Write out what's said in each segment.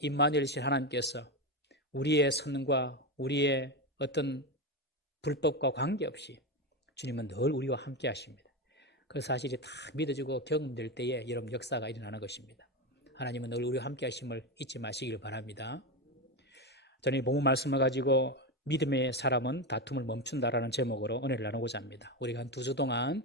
임마누엘이신 하나님께서 우리의 선과 우리의 어떤 불법과 관계없이 주님은 늘 우리와 함께 하십니다. 그 사실이 다 믿어지고 경험될 때에 여러분 역사가 일어나는 것입니다. 하나님은 늘 우리와 함께 하심을 잊지 마시길 바랍니다. 저는 이 본문 말씀을 가지고 믿음의 사람은 다툼을 멈춘다라는 제목으로 은혜를 나누고자 합니다. 우리가 한 2주 동안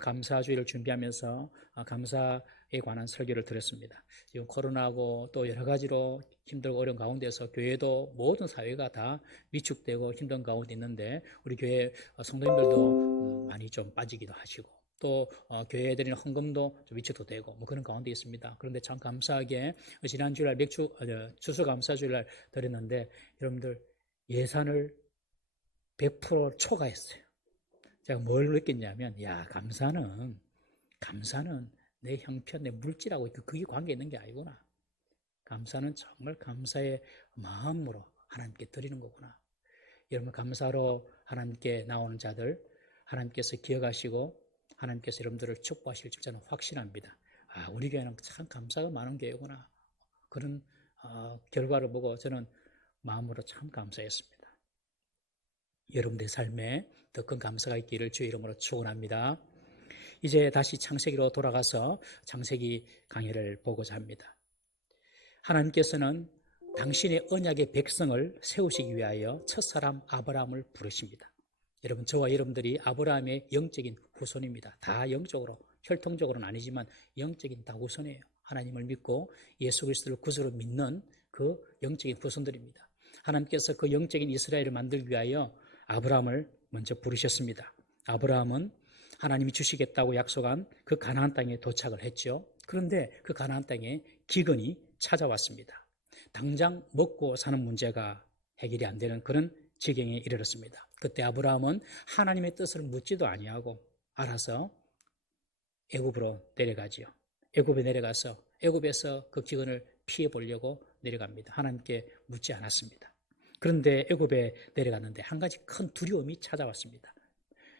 감사주일을 준비하면서 감사에 관한 설교를 들었습니다. 지금 코로나하고 또 여러 가지로 힘들고 어려운 가운데서 교회도 모든 사회가 다 위축되고 힘든 가운데 있는데 우리 교회 성도님들도 많이 좀 빠지기도 하시고 또 교회에 드리는 헌금도 좀 위축도 되고 뭐 그런 가운데 있습니다. 그런데 참 감사하게 지난 주일날 추수감사주일날 드렸는데 여러분들 예산을 100% 초과했어요. 제가 뭘 느꼈냐면 감사는 내 형편, 내 물질하고 그게 관계 있는 게 아니구나. 감사는 정말 감사의 마음으로 하나님께 드리는 거구나. 여러분 감사로 하나님께 나오는 자들 하나님께서 기억하시고 하나님께서 여러분들을 축복하실 줄 저는 확신합니다. 우리 교회는 참 감사가 많은 교회구나. 그런 결과를 보고 저는 마음으로 참 감사했습니다. 여러분들의 삶에 더 큰 감사가 있기를 주의 이름으로 축원합니다. 이제 다시 창세기로 돌아가서 창세기 강해를 보고자 합니다. 하나님께서는 당신의 언약의 백성을 세우시기 위하여 첫사람 아브라함을 부르십니다. 여러분 저와 여러분들이 아브라함의 영적인 후손입니다. 다 영적으로 혈통적으로는 아니지만 영적인 다 후손이에요. 하나님을 믿고 예수 그리스도를 구주로 믿는 그 영적인 후손들입니다. 하나님께서 그 영적인 이스라엘을 만들기 위하여 아브라함을 먼저 부르셨습니다. 아브라함은 하나님이 주시겠다고 약속한 그 가나안 땅에 도착을 했죠. 그런데 그 가나안 땅에 기근이 찾아왔습니다. 당장 먹고 사는 문제가 해결이 안 되는 그런 지경에 이르렀습니다. 그때 아브라함은 하나님의 뜻을 묻지도 아니하고 알아서 애굽으로 내려가지요. 애굽에 내려가서 애굽에서 그 기근을 피해 보려고 내려갑니다. 하나님께 묻지 않았습니다. 그런데 애굽에 내려갔는데 한 가지 큰 두려움이 찾아왔습니다.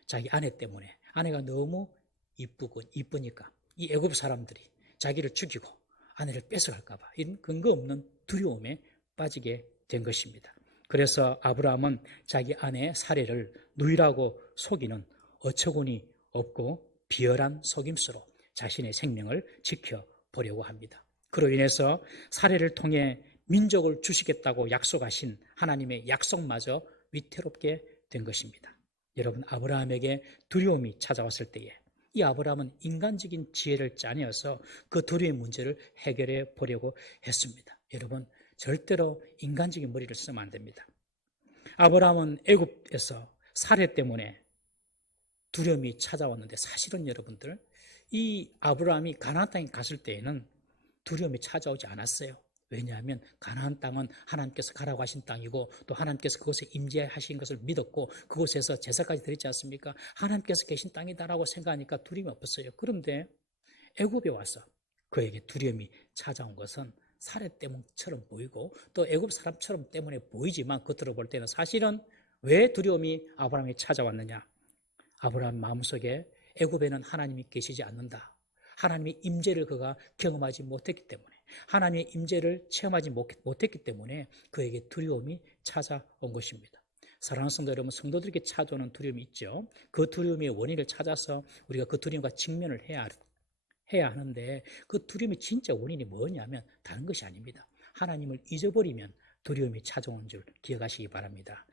자기 아내 때문에 아내가 너무 이쁘니까 이 애굽 사람들이 자기를 죽이고 아내를 뺏어갈까 봐 이런 근거 없는 두려움에 빠지게 된 것입니다. 그래서 아브라함은 자기 아내 사례를 누이라고 속이는 어처구니 없고 비열한 속임수로 자신의 생명을 지켜보려고 합니다. 그로 인해서 사례를 통해 민족을 주시겠다고 약속하신 하나님의 약속마저 위태롭게 된 것입니다. 여러분 아브라함에게 두려움이 찾아왔을 때에 이 아브라함은 인간적인 지혜를 짜내어서 그 두려움의 문제를 해결해 보려고 했습니다. 여러분 절대로 인간적인 머리를 쓰면 안 됩니다. 아브라함은 애굽에서 사례 때문에 두려움이 찾아왔는데 사실은 여러분들 이 아브라함이 가나안 땅에 갔을 때에는 두려움이 찾아오지 않았어요. 왜냐하면 가나안 땅은 하나님께서 가라고 하신 땅이고 또 하나님께서 그곳에 임재하신 것을 믿었고 그곳에서 제사까지 드렸지 않습니까? 하나님께서 계신 땅이다라고 생각하니까 두려움이 없었어요. 그런데 애굽에 와서 그에게 두려움이 찾아온 것은 사례 때문처럼 보이고 또 애굽 사람처럼 때문에 보이지만 겉으로 볼 때는 사실은 왜 두려움이 아브라함에 찾아왔느냐? 아브라함 마음속에 애굽에는 하나님이 계시지 않는다. 하나님의 임재를 그가 경험하지 못했기 때문에 하나님의 임재를 체험하지 못했기 때문에 그에게 두려움이 찾아온 것입니다. 사랑하는 성도 여러분, 성도들에게 찾아오는 두려움이 있죠. 그 두려움의 원인을 찾아서 우리가 그 두려움과 직면을 해야 하는데 그 두려움의 진짜 원인이 뭐냐면 다른 것이 아닙니다. 하나님을 잊어버리면 두려움이 찾아오는 줄 기억하시기 바랍니다.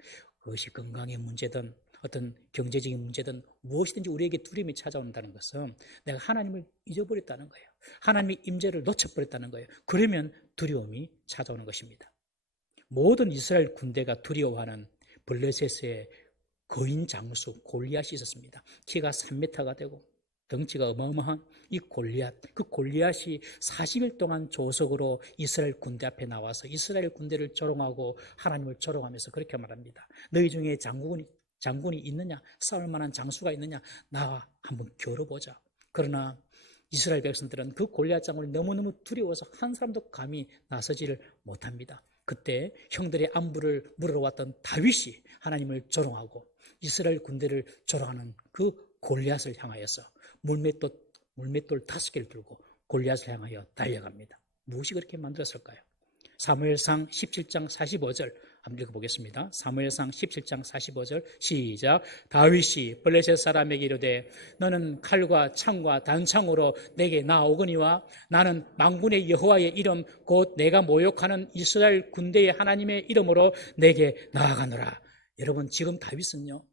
그것이 건강의 문제든 어떤 경제적인 문제든 무엇이든지 우리에게 두려움이 찾아온다는 것은 내가 하나님을 잊어버렸다는 거예요. 하나님의 임재를 놓쳐버렸다는 거예요. 그러면 두려움이 찾아오는 것입니다. 모든 이스라엘 군대가 두려워하는 블레셋의 거인 장수 골리앗이 있었습니다. 키가 3m가 되고 덩치가 어마어마한 이 골리앗, 그 골리앗이 40일 동안 조석으로 이스라엘 군대 앞에 나와서 이스라엘 군대를 조롱하고 하나님을 조롱하면서 그렇게 말합니다. 너희 중에 장군이 있느냐? 싸울 만한 장수가 있느냐? 나와 한번 겨뤄보자. 그러나 이스라엘 백성들은 그 골리앗 장군이 너무너무 두려워서 한 사람도 감히 나서지를 못합니다. 그때 형들의 안부를 물으러 왔던 다윗이 하나님을 조롱하고 이스라엘 군대를 조롱하는 그 골리앗을 향하여서 물맷돌 5개를 들고 골리앗을 향하여 달려갑니다. 무엇이 그렇게 만들었을까요? 사무엘상 17장 45절 한번 읽어보겠습니다. 사무엘상 17장 45절 시작. 다윗이 블레셋 사람에게 이르되 너는 칼과 창과 단창으로 내게 나오거니와 나는 만군의 여호와의 이름 곧 내가 모욕하는 이스라엘 군대의 하나님의 이름으로 내게 나아가노라. 여러분, 지금 다윗은요,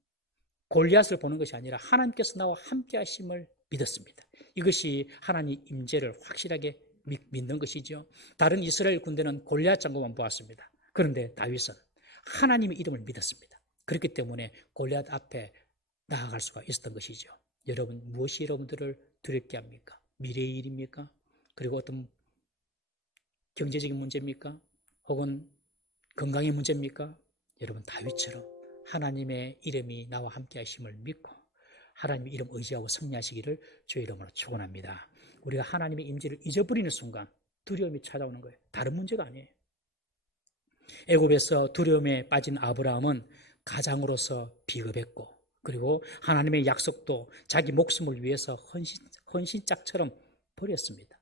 골리앗을 보는 것이 아니라 하나님께서 나와 함께 하심을 믿었습니다. 이것이 하나님 임재를 확실하게 믿는 것이죠. 다른 이스라엘 군대는 골리앗 장군만 보았습니다. 그런데 다윗은 하나님의 이름을 믿었습니다. 그렇기 때문에 골리앗 앞에 나아갈 수가 있었던 것이죠. 여러분, 무엇이 여러분들을 두렵게 합니까? 미래의 일입니까? 그리고 어떤 경제적인 문제입니까? 혹은 건강의 문제입니까? 여러분, 다윗처럼 하나님의 이름이 나와 함께 하심을 믿고 하나님의 이름 의지하고 승리하시기를 주의 이름으로 축원합니다. 우리가 하나님의 임재를 잊어버리는 순간 두려움이 찾아오는 거예요. 다른 문제가 아니에요. 애굽에서 두려움에 빠진 아브라함은 가장으로서 비겁했고, 그리고 하나님의 약속도 자기 목숨을 위해서 헌신짝처럼 버렸습니다.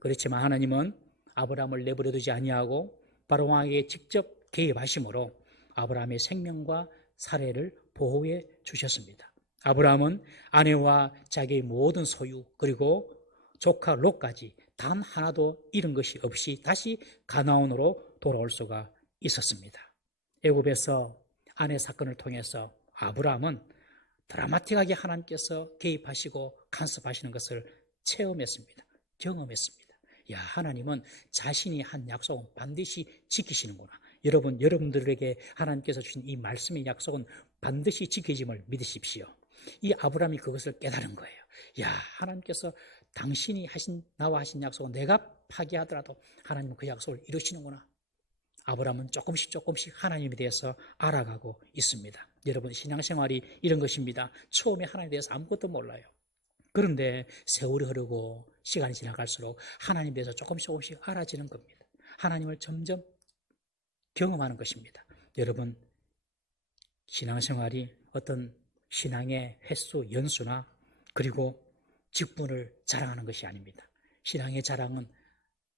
그렇지만 하나님은 아브라함을 내버려두지 아니하고 바로왕에게 직접 개입하심으로 아브라함의 생명과 살해를 보호해 주셨습니다. 아브라함은 아내와 자기의 모든 소유, 그리고 조카 롯까지 단 하나도 잃은 것이 없이 다시 가나온으로 돌아올 수가 있었습니다. 애굽에서 아내 사건을 통해서 아브라함은 드라마틱하게 하나님께서 개입하시고 간섭하시는 것을 체험했습니다. 경험했습니다. 야, 하나님은 자신이 한 약속은 반드시 지키시는구나. 여러분들에게 하나님께서 주신 이 말씀의 약속은 반드시 지켜짐을 믿으십시오. 이 아브라함이 그것을 깨달은 거예요. 야, 하나님께서 당신이 나와 하신 약속은 내가 파기하더라도 하나님은 그 약속을 이루시는구나. 아브라함은 조금씩 하나님에 대해서 알아가고 있습니다. 여러분, 신앙생활이 이런 것입니다. 처음에 하나님에 대해서 아무것도 몰라요. 그런데 세월이 흐르고 시간이 지나갈수록 하나님에 대해서 조금씩 알아지는 겁니다. 하나님을 점점 경험하는 것입니다. 여러분, 신앙생활이 어떤 신앙의 횟수, 연수나 그리고 직분을 자랑하는 것이 아닙니다. 신앙의 자랑은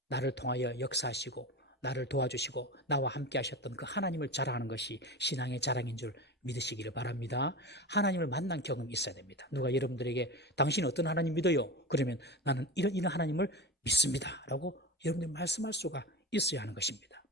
나를 통하여 역사하시고 나를 도와주시고 나와 함께 하셨던 그 하나님을 자랑하는 것이 신앙의 자랑인 줄 믿으시기를 바랍니다. 하나님을 만난 경험이 있어야 됩니다. 누가 여러분들에게 당신 어떤 하나님 믿어요? 그러면 나는 이런 하나님을 믿습니다 라고 여러분들이 말씀할 수가 있어야 하는 것입니다.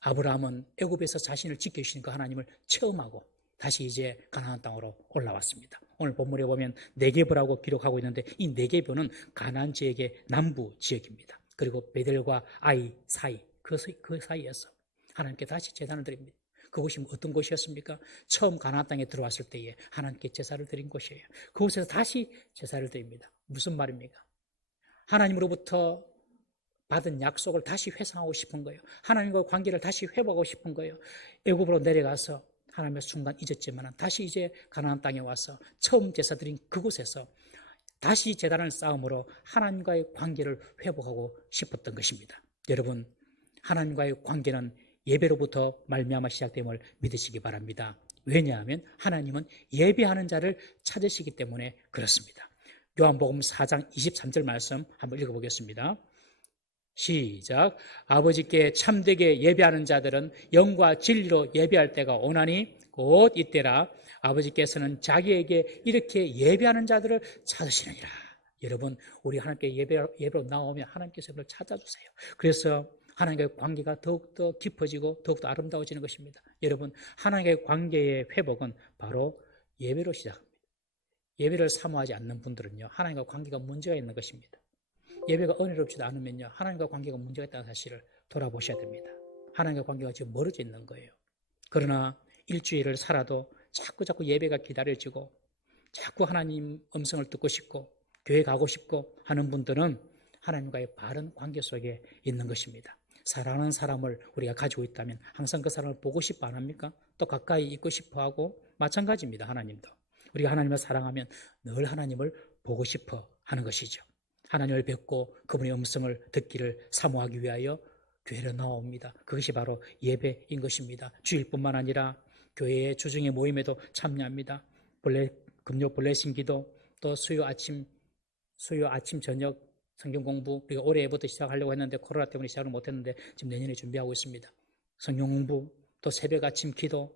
아브라함은 애굽에서 자신을 지켜주시는 그 하나님을 체험하고 다시 이제 가나안 땅으로 올라왔습니다. 오늘 본문에 보면 네게브라고 기록하고 있는데 이 네게브는 가나안 지역의 남부 지역입니다. 그리고 베델과 아이 사이, 그 사이에서 하나님께 다시 제단을 드립니다. 그곳이 어떤 곳이었습니까? 처음 가나안 땅에 들어왔을 때에 하나님께 제사를 드린 곳이에요. 그곳에서 다시 제사를 드립니다. 무슨 말입니까? 하나님으로부터 받은 약속을 다시 회상하고 싶은 거예요. 하나님과 관계를 다시 회복하고 싶은 거예요. 애굽으로 내려가서 하나님의 순간 잊었지만 다시 이제 가나안 땅에 와서 처음 제사 드린 그곳에서 다시 제단을 쌓음으로 하나님과의 관계를 회복하고 싶었던 것입니다. 여러분, 하나님과의 관계는 예배로부터 말미암아 시작됨을 믿으시기 바랍니다. 왜냐하면 하나님은 예배하는 자를 찾으시기 때문에 그렇습니다. 요한복음 4장 23절 말씀 한번 읽어보겠습니다. 시작. 아버지께 참되게 예배하는 자들은 영과 진리로 예배할 때가 오나니 곧 이때라. 아버지께서는 자기에게 이렇게 예배하는 자들을 찾으시느니라. 여러분, 우리 하나님께 예배로 나오면 하나님께서 여러분을 찾아주세요. 그래서 하나님과의 관계가 더욱더 깊어지고 더욱더 아름다워지는 것입니다. 여러분, 하나님과의 관계의 회복은 바로 예배로 시작합니다. 예배를 사모하지 않는 분들은요, 하나님과 관계가 문제가 있는 것입니다. 예배가 은혜롭지도 않으면요, 하나님과 관계가 문제가 있다는 사실을 돌아보셔야 됩니다. 하나님과 관계가 지금 멀어져 있는 거예요. 그러나 일주일을 살아도 자꾸 예배가 기다려지고 자꾸 하나님 음성을 듣고 싶고 교회 가고 싶고 하는 분들은 하나님과의 바른 관계 속에 있는 것입니다. 사랑하는 사람을 우리가 가지고 있다면 항상 그 사람을 보고 싶어 안 합니까? 또 가까이 있고 싶어 하고 마찬가지입니다. 하나님도. 우리가 하나님을 사랑하면 늘 하나님을 보고 싶어 하는 것이죠. 하나님을 뵙고 그분의 음성을 듣기를 사모하기 위하여 교회로 나옵니다. 그것이 바로 예배인 것입니다. 주일뿐만 아니라 교회의 주중의 모임에도 참여합니다. 금요 블레싱 기도, 또 수요 아침 저녁 성경 공부 우리가 올해부터 시작하려고 했는데 코로나 때문에 시작을 못했는데 지금 내년에 준비하고 있습니다. 성경 공부, 또 새벽 아침 기도,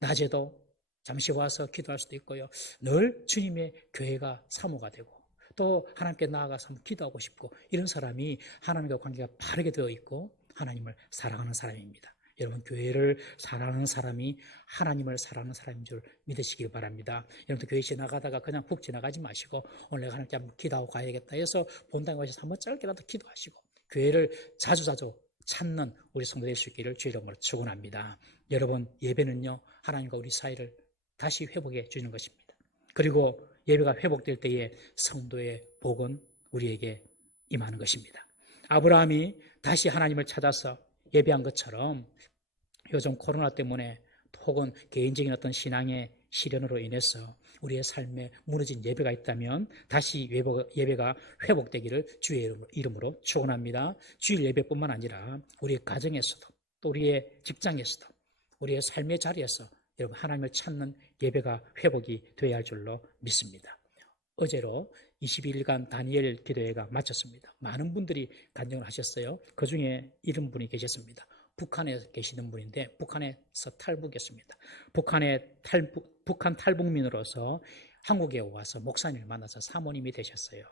낮에도 잠시 와서 기도할 수도 있고요. 늘 주님의 교회가 사모가 되고 또 하나님께 나아가서 기도하고 싶고 이런 사람이 하나님과 관계가 바르게 되어 있고 하나님을 사랑하는 사람입니다. 여러분, 교회를 사랑하는 사람이 하나님을 사랑하는 사람인 줄 믿으시길 바랍니다. 여러분들 교회 지나가다가 그냥 훅 지나가지 마시고 오늘 내가 하나님께 한번 기도하고 가야겠다 해서 본당에 오셔서 한번 짧게라도 기도하시고 교회를 자주자주 찾는 우리 성도 될 수 있기를 주의 이름으로 축원합니다. 여러분, 예배는요 하나님과 우리 사이를 다시 회복해 주는 것입니다. 그리고 예배가 회복될 때에 성도의 복은 우리에게 임하는 것입니다. 아브라함이 다시 하나님을 찾아서 예배한 것처럼 요즘 코로나 때문에 혹은 개인적인 어떤 신앙의 시련으로 인해서 우리의 삶에 무너진 예배가 있다면 다시 예배가 회복되기를 주의 이름으로 축원합니다. 주일 예배뿐만 아니라 우리의 가정에서도 또 우리의 직장에서도 우리의 삶의 자리에서 여러분 하나님을 찾는 예배가 회복이 되어야 할 줄로 믿습니다. 어제로 22일간 다니엘 기도회가 마쳤습니다. 많은 분들이 간증을 하셨어요. 그중에 이런 분이 계셨습니다. 북한에 계시는 분인데 북한에서 탈북했습니다. 북한 탈북민으로서 한국에 와서 목사님을 만나서 사모님이 되셨어요.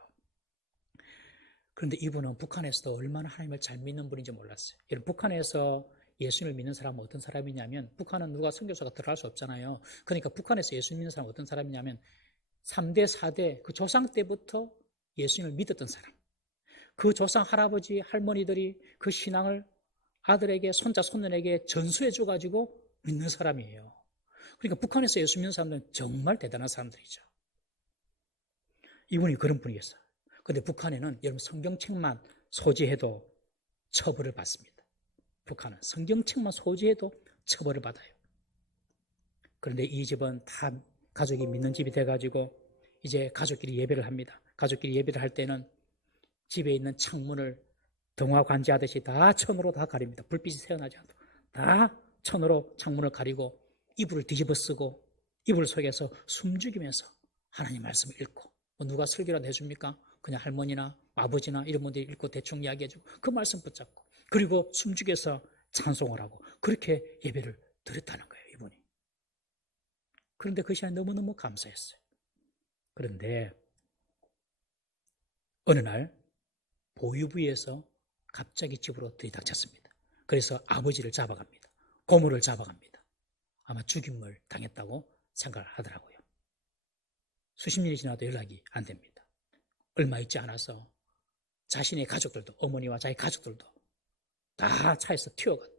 그런데 이분은 북한에서도 얼마나 하나님을 잘 믿는 분인지 몰랐어요. 북한에서 예수님을 믿는 사람은 어떤 사람이냐면 북한은 누가 선교사가 들어갈 수 없잖아요. 그러니까 북한에서 예수 믿는 사람은 어떤 사람이냐면 3대, 4대 그 조상 때부터 예수님을 믿었던 사람. 그 조상 할아버지, 할머니들이 그 신앙을 아들에게, 손자, 손녀에게 전수해 줘가지고 믿는 사람이에요. 그러니까 북한에서 예수 믿는 사람들은 정말 대단한 사람들이죠. 이분이 그런 분이겠어요. 그런데 북한에는 여러분 성경책만 소지해도 처벌을 받습니다. 북한은 성경책만 소지해도 처벌을 받아요. 그런데 이 집은 다 가족이 믿는 집이 돼가지고 이제 가족끼리 예배를 합니다. 가족끼리 예배를 할 때는 집에 있는 창문을 등화 관제하듯이 다 천으로 다 가립니다. 불빛이 새어나지 않도록 다 천으로 창문을 가리고 이불을 뒤집어 쓰고 이불 속에서 숨죽이면서 하나님 말씀을 읽고 누가 설교라도 해줍니까? 그냥 할머니나 아버지나 이런 분들이 읽고 대충 이야기해주고 그 말씀 붙잡고 그리고 숨죽여서 찬송을 하고 그렇게 예배를 드렸다는 거예요, 이분이. 그런데 그 시간이 너무너무 감사했어요. 그런데 어느 날 보유부에서 갑자기 집으로 들이닥쳤습니다. 그래서 아버지를 잡아갑니다. 고모를 잡아갑니다. 아마 죽임을 당했다고 생각을 하더라고요. 수십 년이 지나도 연락이 안 됩니다. 얼마 있지 않아서 자신의 가족들도 어머니와 자기 가족들도 다 차에서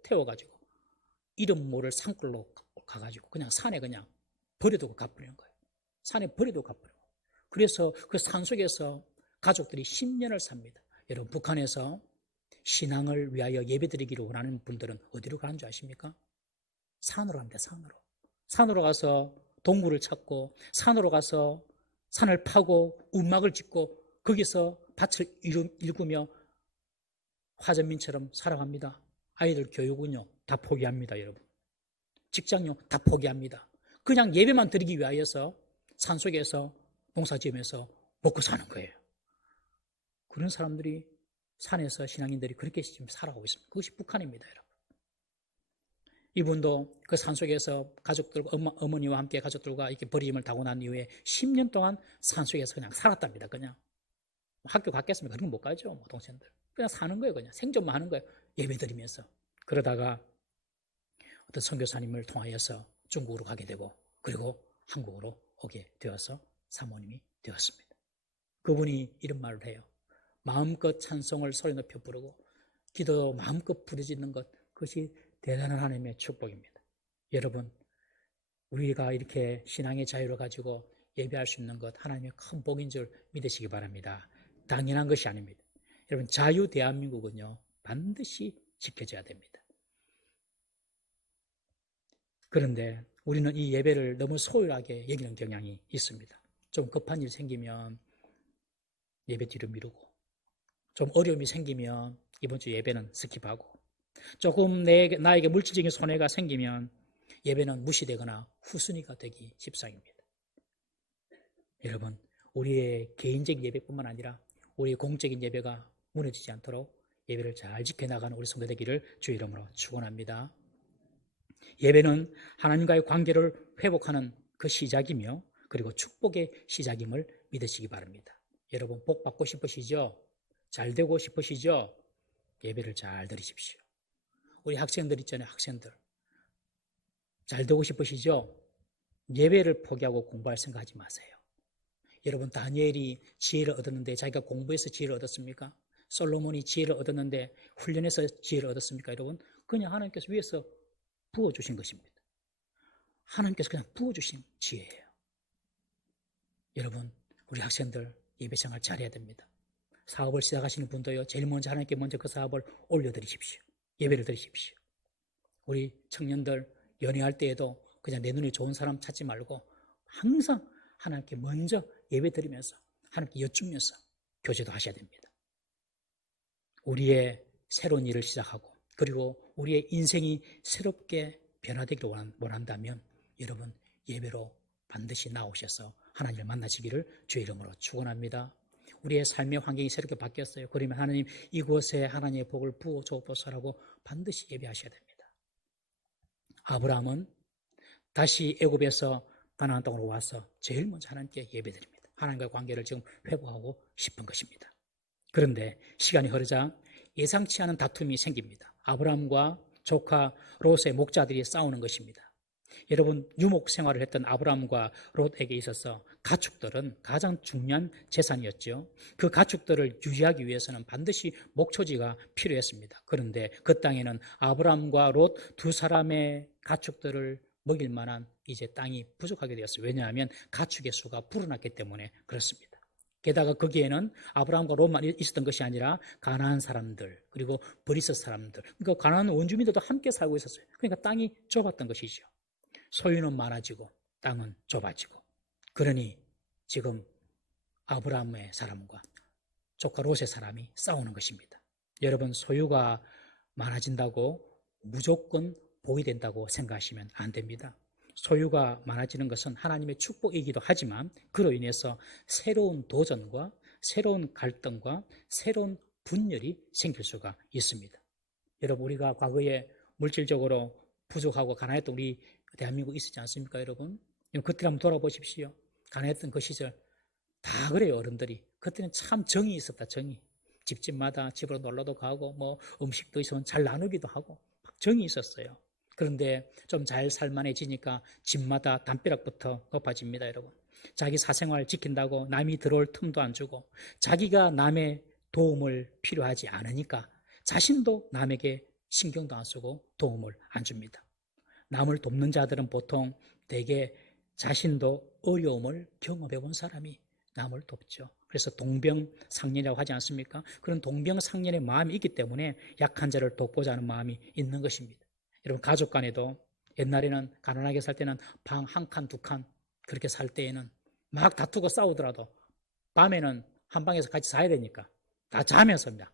태워가지고 이름 모를 산골로 가가지고 그냥 산에 그냥 버려두고 가버리는 거예요. 산에 버려두고 가버리는 거예요. 그래서 그 산속에서 가족들이 10년을 삽니다. 여러분 북한에서 신앙을 위하여 예배드리기를 원하는 분들은 어디로 가는 줄 아십니까? 산으로 갑니다. 산으로 가서 동굴을 찾고 산으로 가서 산을 파고 움막을 짓고 거기서 밭을 일구며 화전민처럼 살아갑니다. 아이들 교육은요 다 포기합니다. 여러분 직장요 다 포기합니다. 그냥 예배만 드리기 위하여서 산속에서 농사지으면서 먹고 사는 거예요. 그런 사람들이 산에서 신앙인들이 그렇게 지금 살아가고 있습니다. 그것이 북한입니다. 여러분. 이분도 그 산속에서 가족들과 어머니와 함께 가족들과 이렇게 버림을 타고 난 이후에 10년 동안 산속에서 그냥 살았답니다. 그냥 학교 갔겠습니까? 그런 거 못 가죠. 뭐 동생들 그냥 사는 거예요. 그냥 생존만 하는 거예요. 예배드리면서. 그러다가 어떤 선교사님을 통하여서 중국으로 가게 되고 그리고 한국으로 오게 되어서 사모님이 되었습니다. 그분이 이런 말을 해요. 마음껏 찬송을 소리 높여 부르고 기도 마음껏 부르짖는 것 그것이 대단한 하나님의 축복입니다. 여러분 우리가 이렇게 신앙의 자유를 가지고 예배할 수 있는 것 하나님의 큰 복인 줄 믿으시기 바랍니다. 당연한 것이 아닙니다. 여러분 자유 대한민국은요 반드시 지켜져야 됩니다. 그런데 우리는 이 예배를 너무 소홀하게 여기는 경향이 있습니다. 좀 급한 일 생기면 예배 뒤로 미루고 좀 어려움이 생기면 이번 주 예배는 스킵하고 조금 나에게 물질적인 손해가 생기면 예배는 무시되거나 후순위가 되기 십상입니다. 여러분 우리의 개인적 예배뿐만 아니라 우리 공적인 예배가 무너지지 않도록 예배를 잘 지켜나가는 우리 성도 되기를 주의 이름으로 축원합니다. 예배는 하나님과의 관계를 회복하는 그 시작이며 그리고 축복의 시작임을 믿으시기 바랍니다. 여러분 복 받고 싶으시죠? 잘 되고 싶으시죠? 예배를 잘 드리십시오. 우리 학생들 있잖아요. 학생들 잘 되고 싶으시죠? 예배를 포기하고 공부할 생각하지 마세요. 여러분 다니엘이 지혜를 얻었는데 자기가 공부해서 지혜를 얻었습니까? 솔로몬이 지혜를 얻었는데 훈련해서 지혜를 얻었습니까? 여러분 그냥 하나님께서 위에서 부어주신 것입니다. 하나님께서 그냥 부어주신 지혜예요. 여러분 우리 학생들 예배생활 잘해야 됩니다. 사업을 시작하시는 분도요. 제일 먼저 하나님께 먼저 그 사업을 올려드리십시오. 예배를 드리십시오. 우리 청년들 연애할 때에도 그냥 내 눈에 좋은 사람 찾지 말고 항상 하나님께 먼저 예배 드리면서 하나님께 여쭈면서 교제도 하셔야 됩니다. 우리의 새로운 일을 시작하고 그리고 우리의 인생이 새롭게 변화되기를 원한다면 여러분 예배로 반드시 나오셔서 하나님을 만나시기를 주의 이름으로 축원합니다. 우리의 삶의 환경이 새롭게 바뀌었어요. 그러면 하나님 이곳에 하나님의 복을 부어 주옵소서라고 반드시 예배하셔야 됩니다. 아브라함은 다시 애굽에서 가나안 땅으로 와서 제일 먼저 하나님께 예배드립니다. 하나님과의 관계를 지금 회복하고 싶은 것입니다. 그런데 시간이 흐르자 예상치 않은 다툼이 생깁니다. 아브라함과 조카 롯의 목자들이 싸우는 것입니다. 여러분 유목 생활을 했던 아브라함과 롯에게 있어서 가축들은 가장 중요한 재산이었죠. 그 가축들을 유지하기 위해서는 반드시 목초지가 필요했습니다. 그런데 그 땅에는 아브라함과 롯 두 사람의 가축들을 먹일 만한 이제 땅이 부족하게 되었어요. 왜냐하면 가축의 수가 불어났기 때문에 그렇습니다. 게다가 거기에는 아브라함과 롯만 있었던 것이 아니라 가나안 사람들 그리고 브리스 사람들 그러니까 가나안 원주민들도 함께 살고 있었어요. 그러니까 땅이 좁았던 것이죠. 소유는 많아지고 땅은 좁아지고 그러니 지금 아브라함의 사람과 조카 롯의 사람이 싸우는 것입니다. 여러분 소유가 많아진다고 무조건 복이 된다고 생각하시면 안 됩니다. 소유가 많아지는 것은 하나님의 축복이기도 하지만 그로 인해서 새로운 도전과 새로운 갈등과 새로운 분열이 생길 수가 있습니다. 여러분 우리가 과거에 물질적으로 부족하고 가난했던 우리 대한민국 있었지 않습니까 여러분? 그때 한번 돌아보십시오. 가난했던 그 시절 다 그래요. 어른들이 그때는 참 정이 있었다. 정이 집집마다 집으로 놀러도 가고 뭐 음식도 있으면 잘 나누기도 하고 정이 있었어요. 그런데 좀 잘 살만해지니까 집마다 담벼락부터 높아집니다. 여러분 자기 사생활 지킨다고 남이 들어올 틈도 안 주고 자기가 남의 도움을 필요하지 않으니까 자신도 남에게 신경도 안 쓰고 도움을 안 줍니다. 남을 돕는 자들은 보통 대개 자신도 어려움을 경험해 본 사람이 남을 돕죠. 그래서 동병상련이라고 하지 않습니까? 그런 동병상련의 마음이 있기 때문에 약한 자를 돕고자 하는 마음이 있는 것입니다. 여러분 가족 간에도 옛날에는 가난하게 살 때는 방 한 칸, 두 칸 그렇게 살 때에는 막 다투고 싸우더라도 밤에는 한 방에서 같이 자야 되니까 다 자면서 그냥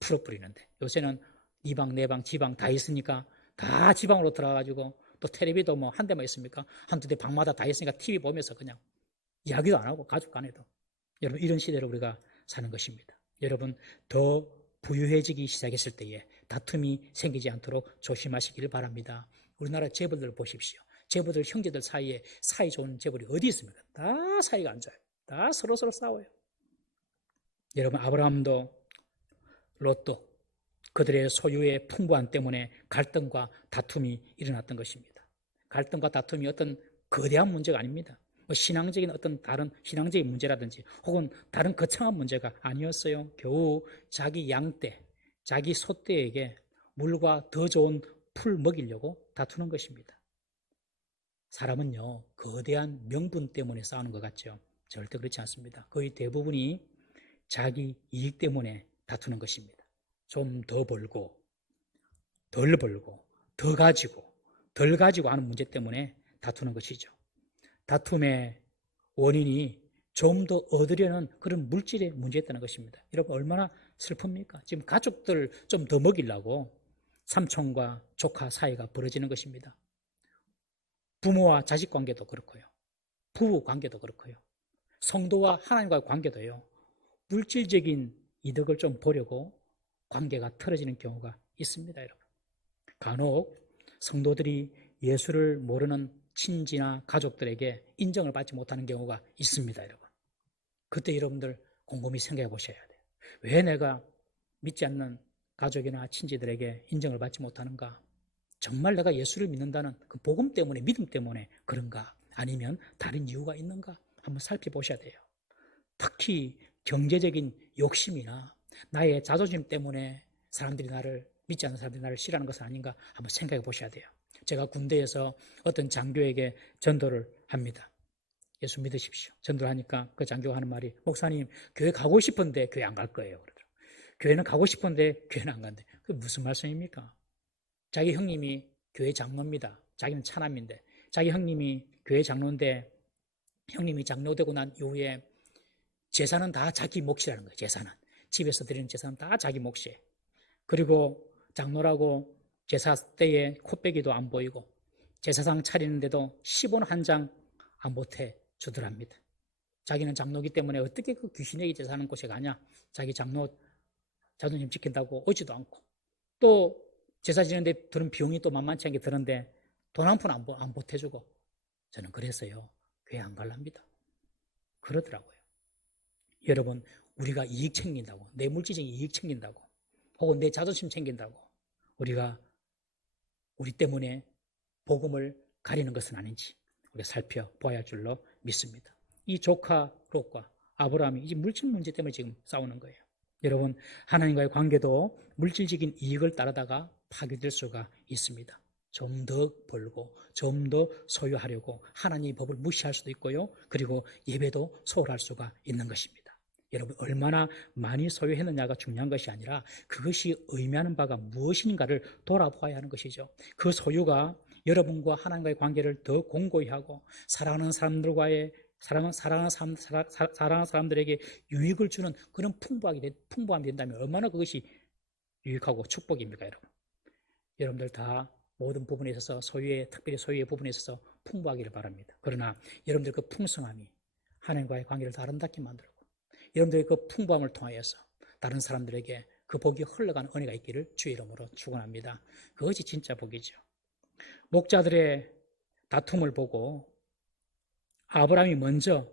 풀어버리는데 요새는 이 방, 내 방, 지방 다 있으니까 다 지방으로 들어가가지고 또 텔레비도 뭐 한 대만 있습니까? 한두 대 방마다 다 있으니까 TV 보면서 그냥 이야기도 안 하고 가족 간에도 여러분 이런 시대로 우리가 사는 것입니다. 여러분 더 부유해지기 시작했을 때에 다툼이 생기지 않도록 조심하시기를 바랍니다. 우리나라 재벌들 보십시오. 재벌들 형제들 사이에 사이 좋은 재벌이 어디 있습니까? 다 사이가 안 좋아요. 다 서로서로 싸워요. 여러분 아브라함도 롯도 그들의 소유의 풍부함 때문에 갈등과 다툼이 일어났던 것입니다. 갈등과 다툼이 어떤 거대한 문제가 아닙니다. 신앙적인 어떤 다른 신앙적인 문제라든지 혹은 다른 거창한 문제가 아니었어요. 겨우 자기 양떼, 자기 소떼에게 물과 더 좋은 풀 먹이려고 다투는 것입니다. 사람은요 거대한 명분 때문에 싸우는 것 같죠. 절대 그렇지 않습니다. 거의 대부분이 자기 이익 때문에 다투는 것입니다. 좀 더 벌고 덜 벌고 더 가지고 덜 가지고 하는 문제 때문에 다투는 것이죠. 다툼의 원인이 좀 더 얻으려는 그런 물질의 문제였다는 것입니다. 여러분 얼마나 슬픕니까? 지금 가족들 좀 더 먹이려고 삼촌과 조카 사이가 벌어지는 것입니다. 부모와 자식 관계도 그렇고요. 부부 관계도 그렇고요. 성도와 하나님과의 관계도요. 물질적인 이득을 좀 보려고 관계가 틀어지는 경우가 있습니다, 여러분. 간혹 성도들이 예수를 모르는 친지나 가족들에게 인정을 받지 못하는 경우가 있습니다, 여러분. 그때 여러분들 곰곰이 생각해 보셔야 돼요. 왜 내가 믿지 않는 가족이나 친지들에게 인정을 받지 못하는가? 정말 내가 예수를 믿는다는 그 복음 때문에, 믿음 때문에 그런가? 아니면 다른 이유가 있는가? 한번 살펴보셔야 돼요. 특히 경제적인 욕심이나 나의 자존심 때문에 사람들이 나를, 믿지 않는 사람들이 나를 싫어하는 것은 아닌가 한번 생각해 보셔야 돼요. 제가 군대에서 어떤 장교에게 전도를 합니다. 예수 믿으십시오. 전도를 하니까 그 장교가 하는 말이, 목사님, 교회 가고 싶은데 교회 안 갈 거예요. 그러더라고요. 교회는 가고 싶은데 교회는 안 간대. 그게 무슨 말씀입니까? 자기 형님이 교회 장로입니다. 자기는 차남인데, 자기 형님이 교회 장로인데, 형님이 장로되고 난 이후에 제사는 다 자기 몫이라는 거예요. 제사는. 집에서 드리는 제사는 다 자기 몫이에요. 그리고 장로라고 제사 때에 코빼기도 안 보이고 제사상 차리는데도 10원 한 장 안 보태 주더랍니다. 자기는 장로기 때문에 어떻게 그 귀신에게 제사하는 곳에 가냐? 자기 장로 자존심 지킨다고 오지도 않고, 또 제사 지내는데 드는 비용이 또 만만치 않게 드는데 돈 한 푼 안 보태주고, 저는 그랬어요. 교회 안 갈랍니다. 그러더라고요. 여러분, 우리가 이익 챙긴다고, 내 물질적인 이익 챙긴다고, 혹은 내 자존심 챙긴다고 우리가 우리 때문에 복음을 가리는 것은 아닌지 우리가 살펴봐야 할 줄로 믿습니다. 이 조카 롯과 아브라함이 이 물질 문제 때문에 지금 싸우는 거예요. 여러분, 하나님과의 관계도 물질적인 이익을 따르다가 파괴될 수가 있습니다. 좀 더 벌고 좀 더 소유하려고 하나님의 법을 무시할 수도 있고요. 그리고 예배도 소홀할 수가 있는 것입니다. 여러분, 얼마나 많이 소유했느냐가 중요한 것이 아니라 그것이 의미하는 바가 무엇인가를 돌아보아야 하는 것이죠. 그 소유가 여러분과 하나님과의 관계를 더 공고히 하고 사랑하는 사람들에게 유익을 주는 그런 풍부함이 된다면 얼마나 그것이 유익하고 축복입니까, 여러분? 여러분들 다 모든 부분에 있어서 특별히 소유의 부분에 있어서 풍부하기를 바랍니다. 그러나 여러분들 그 풍성함이 하나님과의 관계를 더 아름답게 만들고 여러분들의 그 풍부함을 통하여서 다른 사람들에게 그 복이 흘러가는 은혜가 있기를 주의 이름으로 축원합니다. 그것이 진짜 복이죠. 목자들의 다툼을 보고 아브라함이 먼저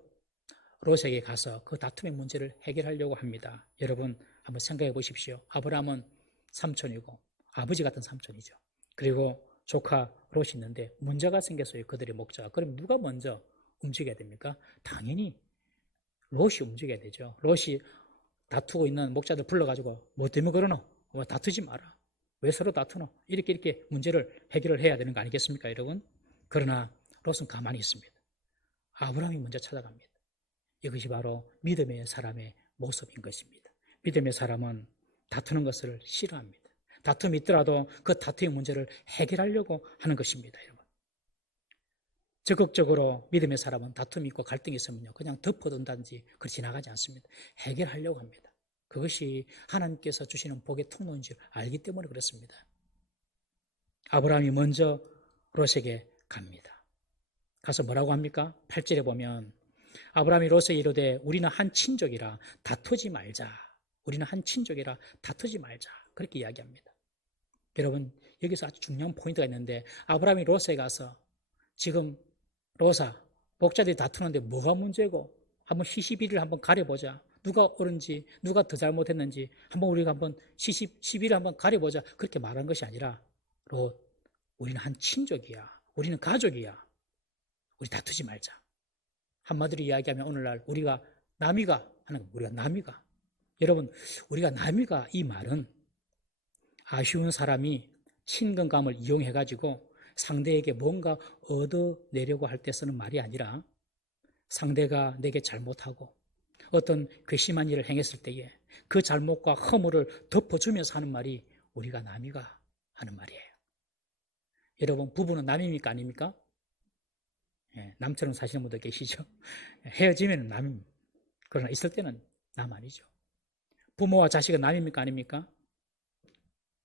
롯에게 가서 그 다툼의 문제를 해결하려고 합니다. 여러분 한번 생각해 보십시오. 아브라함은 삼촌이고 아버지 같은 삼촌이죠. 그리고 조카 롯이 있는데 문제가 생겼어요. 그들의 목자가. 그럼 누가 먼저 움직여야 됩니까? 당연히 롯이 움직여야 되죠. 롯이 다투고 있는 목자들 불러가지고 뭐 때문에 그러노? 다투지 마라. 왜 서로 다투노? 이렇게 문제를 해결을 해야 되는 거 아니겠습니까, 여러분? 그러나 롯은 가만히 있습니다. 아브라함이 먼저 찾아갑니다. 이것이 바로 믿음의 사람의 모습인 것입니다. 믿음의 사람은 다투는 것을 싫어합니다. 다툼이 있더라도 그 다툼의 문제를 해결하려고 하는 것입니다, 여러분. 적극적으로 믿음의 사람은 다툼이 있고 갈등이 있으면요, 그냥 덮어둔다든지 그렇게 지나가지 않습니다. 해결하려고 합니다. 그것이 하나님께서 주시는 복의 통로인 줄 알기 때문에 그렇습니다. 아브라함이 먼저 롯에게 갑니다. 가서 뭐라고 합니까? 8절에 보면 아브라함이 롯에게 이르되 우리는 한 친족이라 다투지 말자. 우리는 한 친족이라 다투지 말자. 그렇게 이야기합니다. 여러분, 여기서 아주 중요한 포인트가 있는데 아브라함이 롯에 가서 지금 롯아, 목자들이 다투는데 뭐가 문제고 한번 시시비를 한번 가려보자. 누가 옳은지 누가 더 잘못했는지 한번 우리가 한번 시비를 한번 가려보자. 그렇게 말한 것이 아니라 롯, 우리는 한 친족이야. 우리는 가족이야. 우리 다투지 말자. 한마디로 이야기하면 오늘날 우리가 남이가 하는 거, 우리가 남이가. 여러분, 우리가 남이가 이 말은 아쉬운 사람이 친근감을 이용해가지고 상대에게 뭔가 얻어내려고 할 때 쓰는 말이 아니라 상대가 내게 잘못하고 어떤 괘씸한 일을 행했을 때에 그 잘못과 허물을 덮어주면서 하는 말이 우리가 남이가 하는 말이에요. 여러분, 부부는 남입니까 아닙니까? 예, 남처럼 사시는 분들 계시죠? 헤어지면 남입니다. 그러나 있을 때는 남 아니죠. 부모와 자식은 남입니까 아닙니까?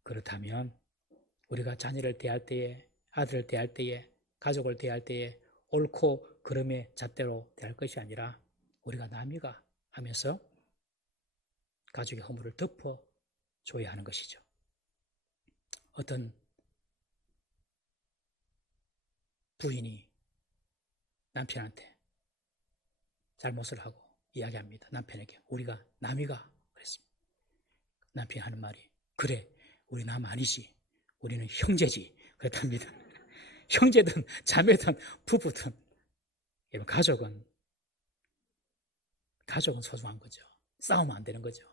그렇다면 우리가 자녀를 대할 때에, 아들을 대할 때에, 가족을 대할 때에 옳고 그름의 잣대로 대할 것이 아니라 우리가 남이가 하면서 가족의 허물을 덮어줘야 하는 것이죠. 어떤 부인이 남편한테 잘못을 하고 이야기합니다. 남편에게 우리가 남이가 그랬습니다. 남편이 하는 말이 그래 우리 남 아니지 우리는 형제지 그랬답니다. 형제든 자매든 부부든 가족은 소중한 거죠. 싸우면 안 되는 거죠.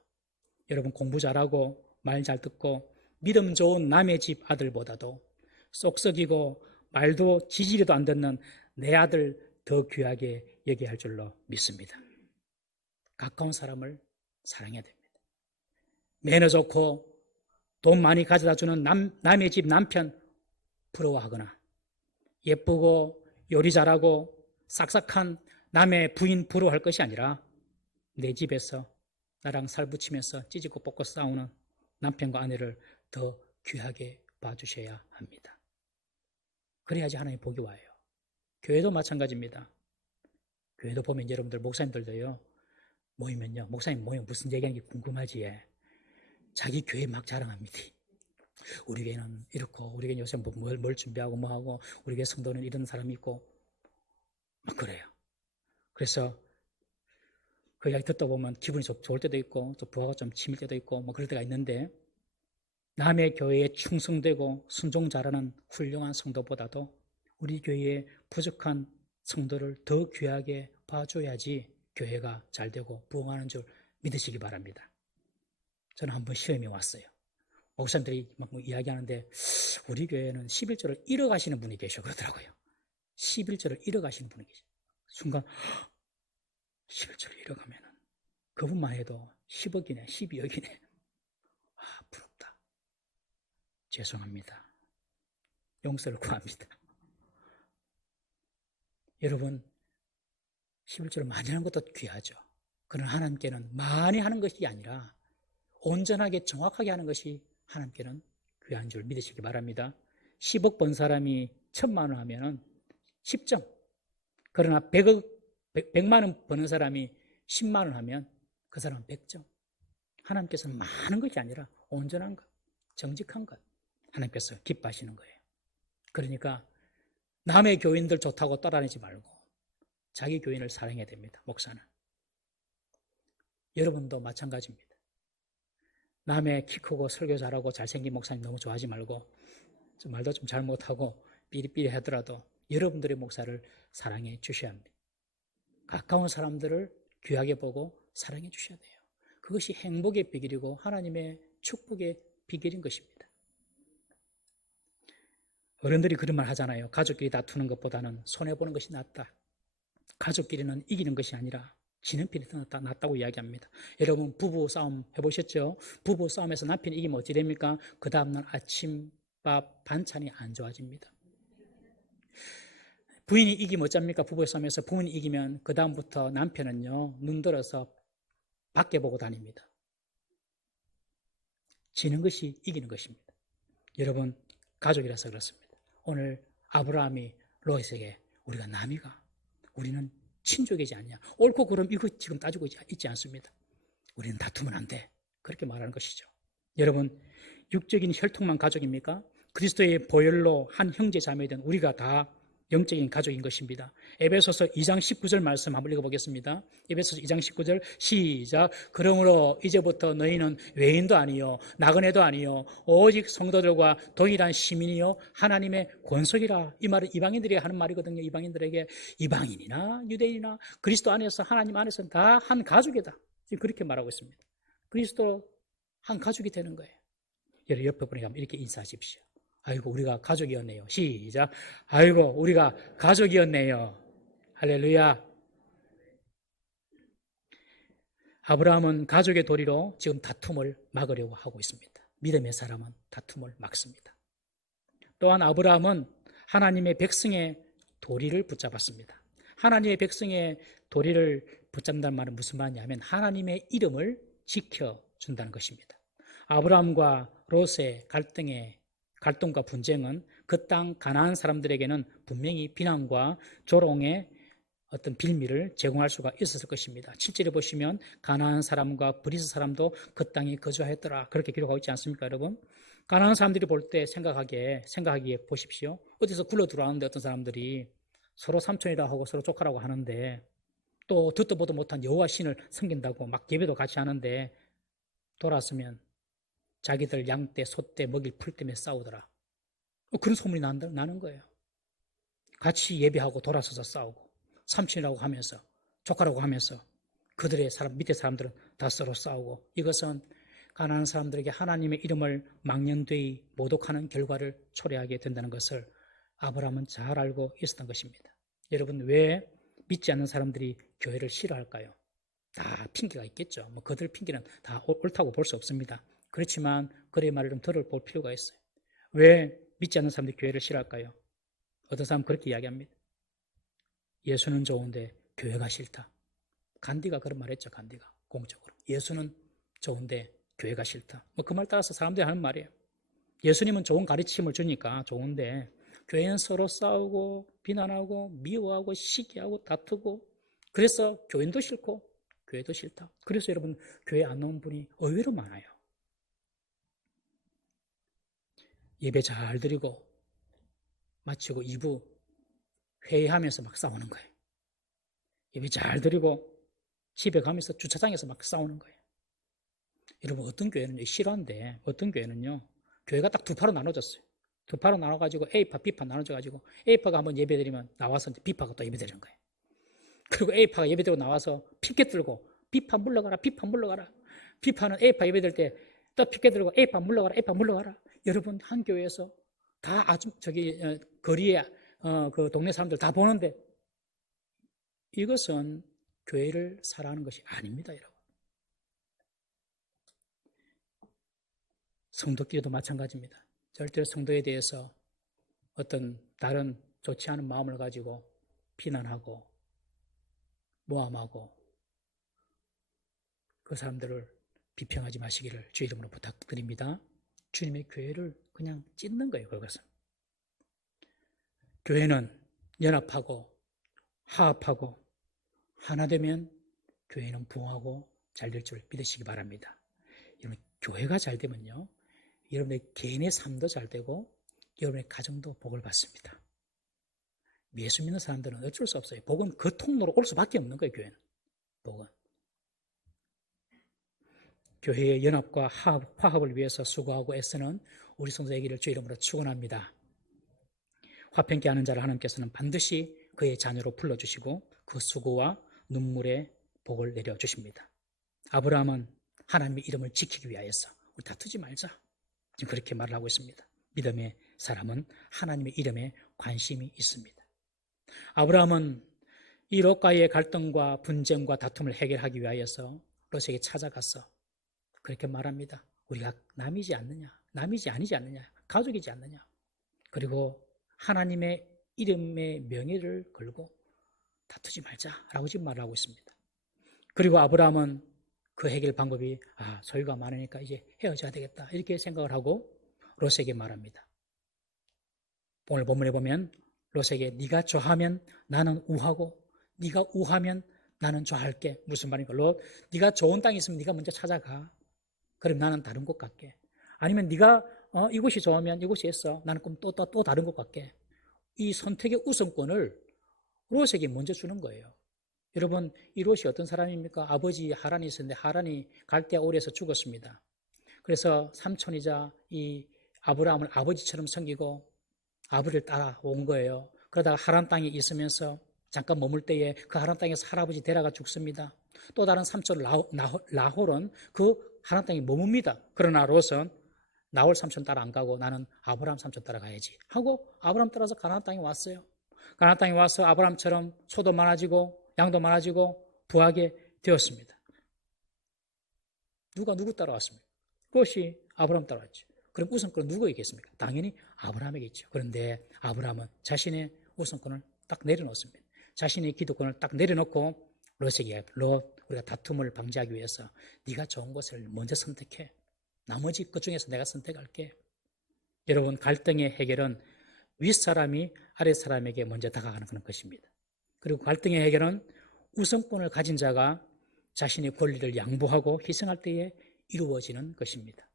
여러분 공부 잘하고 말 잘 듣고 믿음 좋은 남의 집 아들보다도 쏙썩이고 말도 지지리도 안 듣는 내 아들 더 귀하게 여겨야 할 줄로 믿습니다. 가까운 사람을 사랑해야 됩니다. 매너 좋고 돈 많이 가져다 주는 남의 집 남편 부러워하거나 예쁘고 요리 잘하고 싹싹한 남의 부인 부러워할 것이 아니라 내 집에서 나랑 살붙이면서 찌지고 볶고 싸우는 남편과 아내를 더 귀하게 봐주셔야 합니다. 그래야지 하나님 복이 와요. 교회도 마찬가지입니다. 교회도 보면 여러분들 목사님들도요 모이면요 목사님 모이면 무슨 얘기하는지 궁금하지. 자기 교회 막 자랑합니다. 우리 교회는 이렇고 우리 교회는 요새 뭘 준비하고 뭐하고 우리 교회 성도는 이런 사람이 있고 막 그래요. 그래서 그 이야기 듣다 보면 기분이 좋을 때도 있고 또 부하가 좀 치밀 때도 있고 뭐 그럴 때가 있는데 남의 교회에 충성되고 순종 잘하는 훌륭한 성도보다도 우리 교회의 부족한 성도를 더 귀하게 봐줘야지 교회가 잘 되고 부흥하는 줄 믿으시기 바랍니다. 저는 한번 시험이 왔어요. 목사님들이 막 이야기하는데 우리 교회는 11조를 잃어가시는 분이 계셔 그러더라고요. 11조를 잃어가시는 분이 계셔. 순간 11조를 잃어가면 그분만 해도 10억이네 12억이네. 부럽다. 죄송합니다. 용서를 구합니다. 여러분 11조를 많이 하는 것도 귀하죠. 그러나 하나님께는 많이 하는 것이 아니라 온전하게 정확하게 하는 것이 하나님께는 귀한 줄 믿으시기 바랍니다. 10억 번 사람이 1000만 원 하면 10점. 그러나 100만 원 버는 사람이 10만 원 하면 그 사람은 100점. 하나님께서는 많은 것이 아니라 온전한 것, 정직한 것 하나님께서 기뻐하시는 거예요. 그러니까 남의 교인들 좋다고 따라다니지 말고 자기 교인을 사랑해야 됩니다. 목사는. 여러분도 마찬가지입니다. 남의 키 크고 설교 잘하고 잘생긴 목사님 너무 좋아하지 말고 말도 좀 잘못하고 삐리삐리 하더라도 여러분들의 목사를 사랑해 주셔야 합니다. 가까운 사람들을 귀하게 보고 사랑해 주셔야 돼요. 그것이 행복의 비결이고 하나님의 축복의 비결인 것입니다. 어른들이 그런 말 하잖아요. 가족끼리 다투는 것보다는 손해보는 것이 낫다. 가족끼리는 이기는 것이 아니라 지는 편이 더 낫다고 이야기합니다. 여러분 부부 싸움 해보셨죠? 부부 싸움에서 남편이 이기면 어찌 됩니까? 그 다음날 아침밥 반찬이 안 좋아집니다. 부인이 이기면 어쩝니까? 부부 싸움에서 부인이 이기면 그 다음부터 남편은요 눈 들어서 밖에 보고 다닙니다. 지는 것이 이기는 것입니다. 여러분 가족이라서 그렇습니다. 오늘 아브라함이 롯에게 우리가 남이가 우리는 친족이지 않냐. 옳고 그름 이거 지금 따지고 있지 않습니다. 우리는 다투면 안 돼. 그렇게 말하는 것이죠. 여러분 육적인 혈통만 가족입니까? 그리스도의 보혈로 한 형제 자매된 우리가 다 영적인 가족인 것입니다. 에베소서 2장 19절 말씀 한번 읽어보겠습니다. 에베소서 2장 19절 시작. 그러므로 이제부터 너희는 외인도 아니요 나그네도 아니요 오직 성도들과 동일한 시민이요 하나님의 권속이라. 이 말은 이방인들이 하는 말이거든요. 이방인들에게 이방인이나 유대인이나 그리스도 안에서 하나님 안에서는 다 한 가족이다. 지금 그렇게 말하고 있습니다. 그리스도 한 가족이 되는 거예요. 여러분 옆에 분에게 한번 이렇게 인사하십시오. 아이고 우리가 가족이었네요. 시작. 아이고 우리가 가족이었네요. 할렐루야. 아브라함은 가족의 도리로 지금 다툼을 막으려고 하고 있습니다. 믿음의 사람은 다툼을 막습니다. 또한 아브라함은 하나님의 백성의 도리를 붙잡았습니다. 하나님의 백성의 도리를 붙잡는다는 말은 무슨 말이냐면 하나님의 이름을 지켜준다는 것입니다. 아브라함과 롯의 갈등과 분쟁은 그 땅 가나안 사람들에게는 분명히 비난과 조롱의 어떤 빌미를 제공할 수가 있었을 것입니다. 7절에 보시면 가나안 사람과 브리스 사람도 그 땅에 거주하였더라. 그렇게 기록하고 있지 않습니까, 여러분? 가나안 사람들이 볼 때 생각하기에 보십시오. 어디서 굴러 들어왔는데 어떤 사람들이 서로 삼촌이라 하고 서로 조카라고 하는데 또 듣도 보도 못한 여호와 신을 섬긴다고 막 예배도 같이 하는데 돌아서면 자기들 양떼, 소떼 먹일 풀 때문에 싸우더라. 그런 소문이 나는 거예요. 같이 예배하고 돌아서서 싸우고 삼촌이라고 하면서 조카라고 하면서 그들의 밑에 사람들은 다 서로 싸우고 이것은 가난한 사람들에게 하나님의 이름을 망연되이 모독하는 결과를 초래하게 된다는 것을 아브라함은 잘 알고 있었던 것입니다. 여러분 왜 믿지 않는 사람들이 교회를 싫어할까요? 다 핑계가 있겠죠. 그들 핑계는 다 옳다고 볼 수 없습니다. 그렇지만 그의 말을 좀 들어볼 필요가 있어요. 왜 믿지 않는 사람들이 교회를 싫어할까요? 어떤 사람은 그렇게 이야기합니다. 예수는 좋은데 교회가 싫다. 간디가 그런 말 했죠. 간디가 공적으로. 예수는 좋은데 교회가 싫다. 그 말 따라서 사람들이 하는 말이에요. 예수님은 좋은 가르침을 주니까 좋은데 교회는 서로 싸우고 비난하고 미워하고 시기하고 다투고 그래서 교인도 싫고 교회도 싫다. 그래서 여러분 교회 안 나온 분이 의외로 많아요. 예배 잘 드리고 마치고 2부 회의하면서 막 싸우는 거예요. 예배 잘 드리고 집에 가면서 주차장에서 막 싸우는 거예요. 여러분 어떤 교회는 실화인데 어떤 교회는요. 교회가 딱 두 파로 나눠졌어요. 두 파로 나눠가지고 A파, B파 나눠져가지고 A파가 한번 예배 드리면 나와서 이제 B파가 또 예배 드리는 거예요. 그리고 A파가 예배 드리고 나와서 피켓 들고 B파 물러가라, B파 물러가라. B파는 A파 예배 드릴 때 또 피켓 들고 A파 물러가라, A파 물러가라. 여러분 한 교회에서 다 아주 거리에 그 동네 사람들 다 보는데 이것은 교회를 사랑하는 것이 아닙니다, 여러분. 성도끼리도 마찬가지입니다. 절대로 성도에 대해서 어떤 다른 좋지 않은 마음을 가지고 비난하고 모함하고 그 사람들을 비평하지 마시기를 주 이름으로 부탁드립니다. 주님의 교회를 그냥 찢는 거예요, 그것은. 교회는 연합하고 화합하고 하나 되면 교회는 부흥하고 잘 될 줄 믿으시기 바랍니다. 여러분, 교회가 잘 되면요, 여러분의 개인의 삶도 잘 되고 여러분의 가정도 복을 받습니다. 예수 믿는 사람들은 어쩔 수 없어요. 복은 그 통로로 올 수밖에 없는 거예요, 교회는. 복은. 교회의 연합과 화합을 위해서 수고하고 애쓰는 우리 성도에게를 주 이름으로 축원합니다. 화평케 하는 자를 하나님께서는 반드시 그의 자녀로 불러주시고 그 수고와 눈물의 복을 내려주십니다. 아브라함은 하나님의 이름을 지키기 위하여서 우리 다투지 말자. 지금 그렇게 말을 하고 있습니다. 믿음의 사람은 하나님의 이름에 관심이 있습니다. 아브라함은 이 롯과의 갈등과 분쟁과 다툼을 해결하기 위하여서 롯에게 찾아가서 그렇게 말합니다. 우리가 남이지 않느냐, 남이지 아니지 않느냐, 가족이지 않느냐. 그리고 하나님의 이름의 명예를 걸고 다투지 말자라고 지금 말을 하고 있습니다. 그리고 아브라함은 그 해결 방법이 소유가 많으니까 이제 헤어져야 되겠다 이렇게 생각을 하고 롯에게 말합니다. 오늘 본문에 보면 롯에게 네가 좋아하면 나는 우하고 네가 우하면 나는 좋아할게. 무슨 말입니까? 롯, 네가 좋은 땅이 있으면 네가 먼저 찾아가. 그럼 나는 다른 곳 갈게. 아니면 네가 이곳이 좋으면 이곳이 있어. 나는 그럼 또 다른 곳 갈게. 이 선택의 우선권을 롯에게 먼저 주는 거예요. 여러분, 이 롯이 어떤 사람입니까? 아버지 하란이 있었는데 하란이 갈대아 오르에서 죽었습니다. 그래서 삼촌이자 이 아브라함을 아버지처럼 섬기고 아버지를 따라온 거예요. 그러다가 하란 땅에 있으면서 잠깐 머물 때에 그 하란 땅에서 할아버지 데려가 죽습니다. 또 다른 삼촌 라홀은 그 하란 땅에 머뭅니다. 그러나 롯은 나홀 삼촌 따라 안 가고 나는 아브라함 삼촌 따라가야지 하고 아브라함 따라서 가나안 땅에 왔어요. 가나안 땅에 와서 아브라함처럼 소도 많아지고 양도 많아지고 부하게 되었습니다. 누구 따라왔습니까? 롯이 아브라함 따라왔죠. 그럼 우선권은 누구에게겠습니까? 당연히 아브라함에게있죠. 그런데 아브라함은 자신의 우선권을 딱 내려놓습니다. 자신의 기도권을 딱 내려놓고 롯에게 롯, 우리가 다툼을 방지하기 위해서 네가 좋은 것을 먼저 선택해. 나머지 그 중에서 내가 선택할게. 여러분, 갈등의 해결은 윗사람이 아랫사람에게 먼저 다가가는 그런 것입니다. 그리고 갈등의 해결은 우선권을 가진 자가 자신의 권리를 양보하고 희생할 때에 이루어지는 것입니다.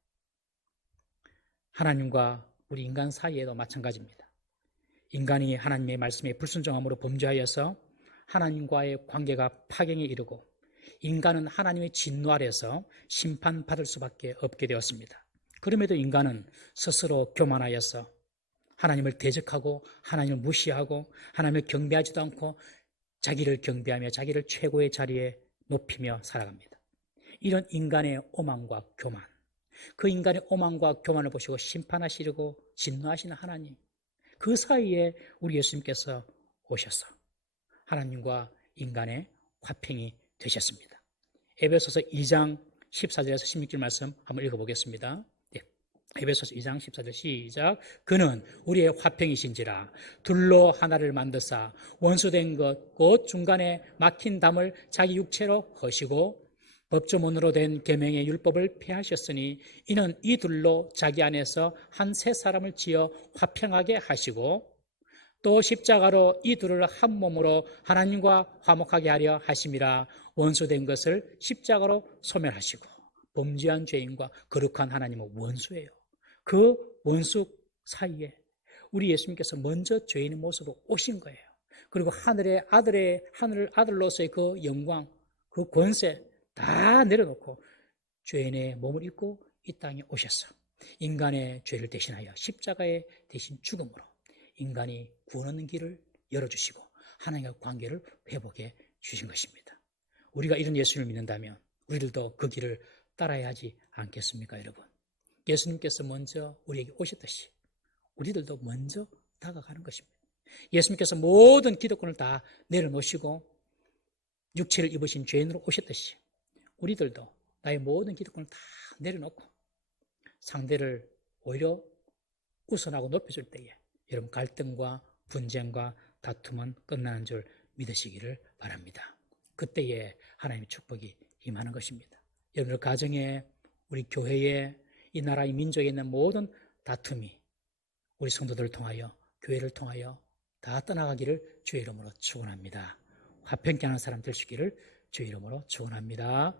하나님과 우리 인간 사이에도 마찬가지입니다. 인간이 하나님의 말씀에 불순종함으로 범죄하여서 하나님과의 관계가 파경에 이르고 인간은 하나님의 진노 아래서 심판받을 수밖에 없게 되었습니다. 그럼에도 인간은 스스로 교만하여서 하나님을 대적하고 하나님을 무시하고 하나님을 경배하지도 않고 자기를 경배하며 자기를 최고의 자리에 높이며 살아갑니다. 이런 인간의 오만과 교만, 그 인간의 오만과 교만을 보시고 심판하시려고 진노하시는 하나님, 그 사이에 우리 예수님께서 오셔서 하나님과 인간의 화평이 되셨습니다. 에베소서 2장 14절에서 16절 말씀 한번 읽어보겠습니다. 에베소서 2장 14절 시작. 그는 우리의 화평이신지라 둘로 하나를 만드사 원수된 것 곧 중간에 막힌 담을 자기 육체로 허시고 법조문으로 된 계명의 율법을 폐하셨으니 이는 이 둘로 자기 안에서 한 새 사람을 지어 화평하게 하시고 또 십자가로 이 둘을 한 몸으로 하나님과 화목하게 하려 하심이라. 원수된 것을 십자가로 소멸하시고 범죄한 죄인과 거룩한 하나님은 원수예요. 그 원수 사이에 우리 예수님께서 먼저 죄인의 모습으로 오신 거예요. 그리고 하늘 아들로서의 그 영광, 그 권세 다 내려놓고 죄인의 몸을 입고 이 땅에 오셔서 인간의 죄를 대신하여 십자가에 대신 죽음으로 인간이 구원 얻는 길을 열어주시고 하나님과 관계를 회복해 주신 것입니다. 우리가 이런 예수를 믿는다면 우리들도 그 길을 따라야 하지 않겠습니까, 여러분? 예수님께서 먼저 우리에게 오셨듯이 우리들도 먼저 다가가는 것입니다. 예수님께서 모든 기득권을 다 내려놓으시고 육체를 입으신 죄인으로 오셨듯이 우리들도 나의 모든 기득권을 다 내려놓고 상대를 오히려 우선하고 높여줄 때에 여러분 갈등과 분쟁과 다툼은 끝나는 줄 믿으시기를 바랍니다. 그때에 하나님의 축복이 임하는 것입니다. 여러분들 가정에 우리 교회에 이 나라의 민족에 있는 모든 다툼이 우리 성도들을 통하여 교회를 통하여 다 떠나가기를 주의 이름으로 축원합니다. 화평케 하는 사람 되시기를 주의 이름으로 축원합니다.